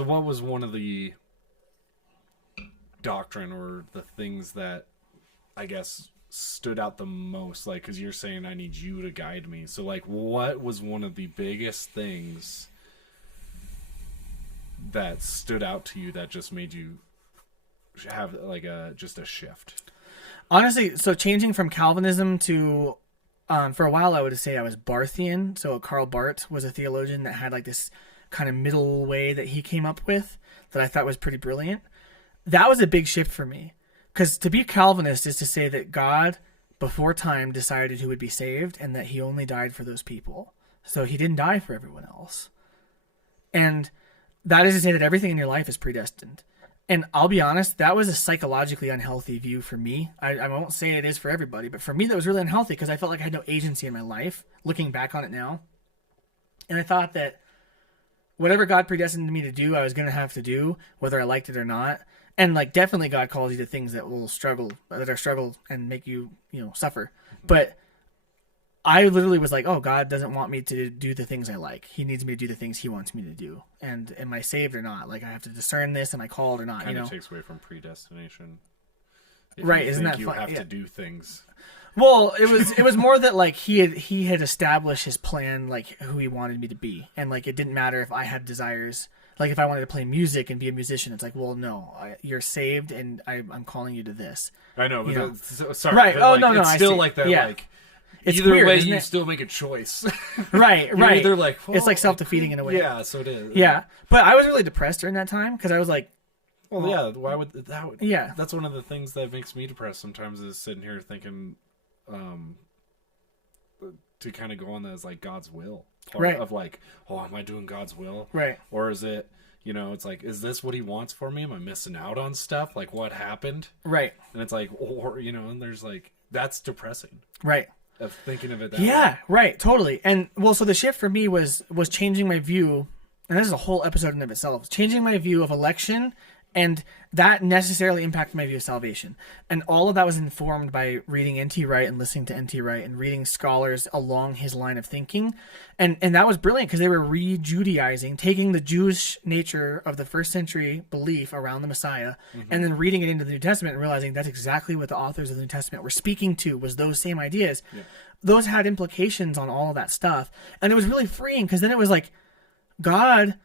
So what was one of the doctrine or the things that I guess stood out the most? Like, because you're saying I need you to guide me. So like, what was one of the biggest things that stood out to you that just made you have like just a shift? Honestly, so changing from Calvinism to, for a while I would say I was Barthian. So Karl Barth was a theologian that had like this kind of middle way that he came up with that I thought was pretty brilliant. That was a big shift for me. Because to be Calvinist is to say that God, before time, decided who would be saved and that he only died for those people. So he didn't die for everyone else. And that is to say that everything in your life is predestined. And I'll be honest, that was a psychologically unhealthy view for me. I won't say it is for everybody, but for me that was really unhealthy because I felt like I had no agency in my life, looking back on it now. And I thought that whatever God predestined me to do, I was going to have to do, whether I liked it or not. And like definitely God calls you to things that will struggle and make you, suffer. But I literally was like, oh, God doesn't want me to do the things I like. He needs me to do the things he wants me to do. And am I saved or not? Like I have to discern this. Am I called or not? Kind of takes away from predestination. Right. Isn't that fun? You have to do things. Well, it was more that like he had established his plan, like who he wanted me to be. And like, it didn't matter if I had desires. Like if I wanted to play music and be a musician, it's like, well, no, you're saved and I'm calling you to this. I know, but sorry. Right. But oh, like, no, it's I still see. like that. Yeah. Like it's either weird, way, isn't you it? still make a choice. Right. Right. Either like, it's like self-defeating in a way. Yeah. So it is. Yeah. But I was really depressed during that time because I was like, well, yeah. Why would that? Yeah. That's one of the things that makes me depressed sometimes is sitting here thinking, to kind of go on that as like God's will. Right. Of like, oh, am I doing God's will? Right. Or is it? It's like, is this what he wants for me? Am I missing out on stuff? Like, what happened? Right. And it's like, and there's like, that's depressing. Right. Of thinking of it that way. Right. Totally. And well, so the shift for me was changing my view, and this is a whole episode in and of itself, changing my view of election, and that necessarily impacted my view of salvation. And all of that was informed by reading N.T. Wright and listening to N.T. Wright and reading scholars along his line of thinking. And that was brilliant because they were re-Judaizing, taking the Jewish nature of the first century belief around the Messiah, and then reading it into the New Testament and realizing that's exactly what the authors of the New Testament were speaking to, was those same ideas. Yeah. Those had implications on all of that stuff. And it was really freeing because then it was like, God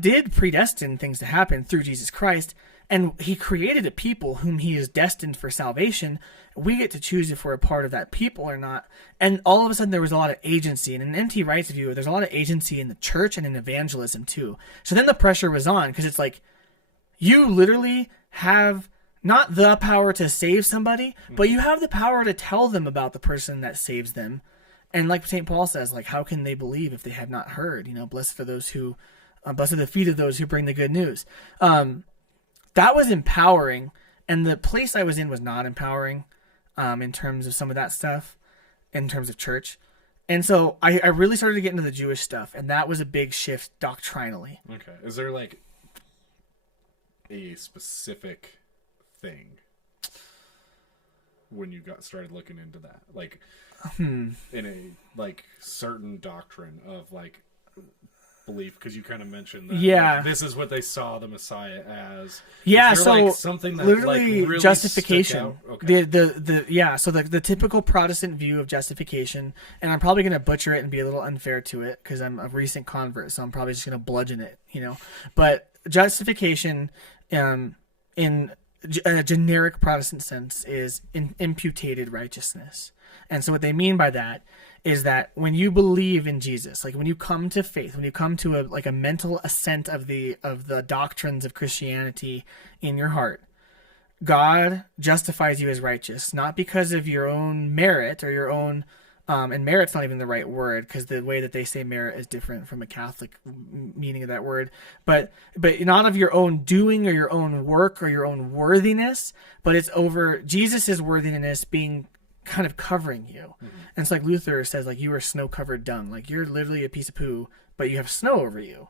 did predestine things to happen through Jesus Christ, and he created a people whom he is destined for salvation. We get to choose if we're a part of that people or not. And all of a sudden there was a lot of agency. And in N.T. Wright's view, there's a lot of agency in the church and in evangelism too. So then the pressure was on because it's like, you literally have not the power to save somebody, but you have the power to tell them about the person that saves them. And like St. Paul says, like, how can they believe if they have not heard? Blessed are the feet of those who bring the good news. That was empowering, and the place I was in was not empowering in terms of some of that stuff, in terms of church. And so I really started to get into the Jewish stuff, and that was a big shift doctrinally. Okay. Is there like a specific thing when you started looking into that? Like in a like certain doctrine of like belief, because you kind of mentioned that like, this is what they saw the Messiah as. Yeah, so like something that literally like really justification. Okay. So the typical Protestant view of justification, and I'm probably going to butcher it and be a little unfair to it because I'm a recent convert, so I'm probably just going to bludgeon it, But justification, in a generic Protestant sense, is imputed righteousness. And so what they mean by that is that when you believe in Jesus, like when you come to faith, when you come to a mental assent of the doctrines of Christianity in your heart, God justifies you as righteous, not because of your own merit or your own, and merit's not even the right word because the way that they say merit is different from a Catholic meaning of that word, but not of your own doing or your own work or your own worthiness, but it's over Jesus's worthiness being kind of covering you. Mm-hmm. And it's like Luther says, like, you are snow-covered dung. Like, you're literally a piece of poo, but you have snow over you.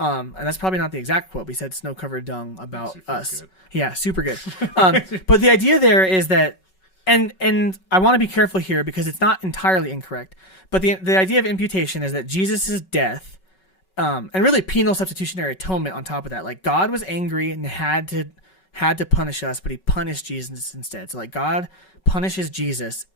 And that's probably not the exact quote. He said snow-covered dung about us. Good. Yeah, super good. But the idea there is that, and I want to be careful here because it's not entirely incorrect, but the idea of imputation is that Jesus' death and really penal substitutionary atonement on top of that. Like God was angry and had to punish us, but he punished Jesus instead. So like God punishes Jesus,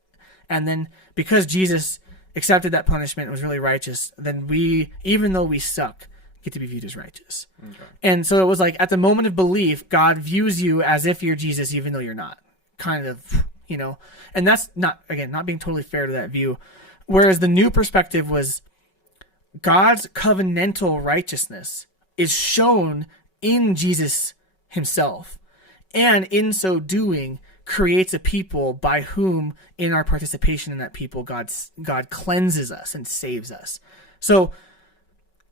and then because Jesus accepted that punishment and was really righteous, then we, even though we suck, get to be viewed as righteous. Okay. And so it was like at the moment of belief, God views you as if you're Jesus, even though you're not. Kind of, you know, and that's not being totally fair to that view. Whereas the new perspective was God's covenantal righteousness is shown in Jesus himself, and in so doing creates a people by whom, in our participation in that people, God cleanses us and saves us. So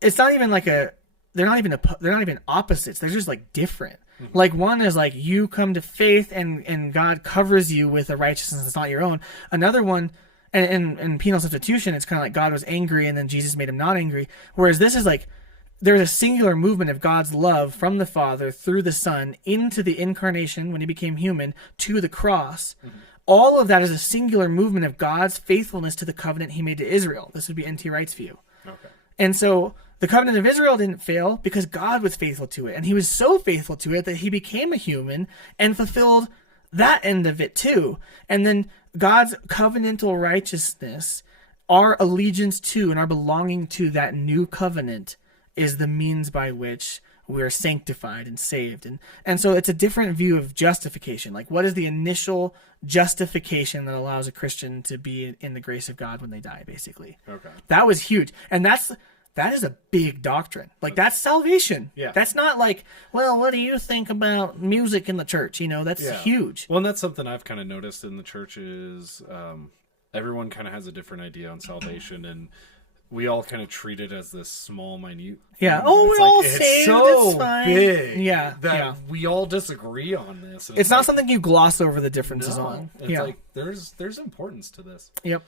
it's not even like they're not even opposites. They're just like different. Mm-hmm. Like one is like you come to faith and God covers you with a righteousness that's not your own. Another one, and in penal substitution, it's kind of like God was angry and then Jesus made him not angry. Whereas this is like there's a singular movement of God's love from the Father through the Son into the incarnation when he became human to the cross. Mm-hmm. All of that is a singular movement of God's faithfulness to the covenant he made to Israel. This would be N.T. Wright's view. Okay. And so the covenant of Israel didn't fail because God was faithful to it. And he was so faithful to it that he became a human and fulfilled that end of it too. And then God's covenantal righteousness, our allegiance to and our belonging to that new covenant, is the means by which we're sanctified and saved. And so it's a different view of justification. Like, what is the initial justification that allows a Christian to be in the grace of God when they die, basically? Okay. That was huge. And that is a big doctrine. Like, that's salvation. Yeah. That's not like, well, what do you think about music in the church? You know, that's huge. Well, and that's something I've kind of noticed in the church is everyone kind of has a different idea on salvation, and we all kind of treat it as this small, minute. Yeah. Oh, we're all saved. It's so big. Yeah. That we all disagree on this. It's not something you gloss over the differences on. It's like there's importance to this. Yep.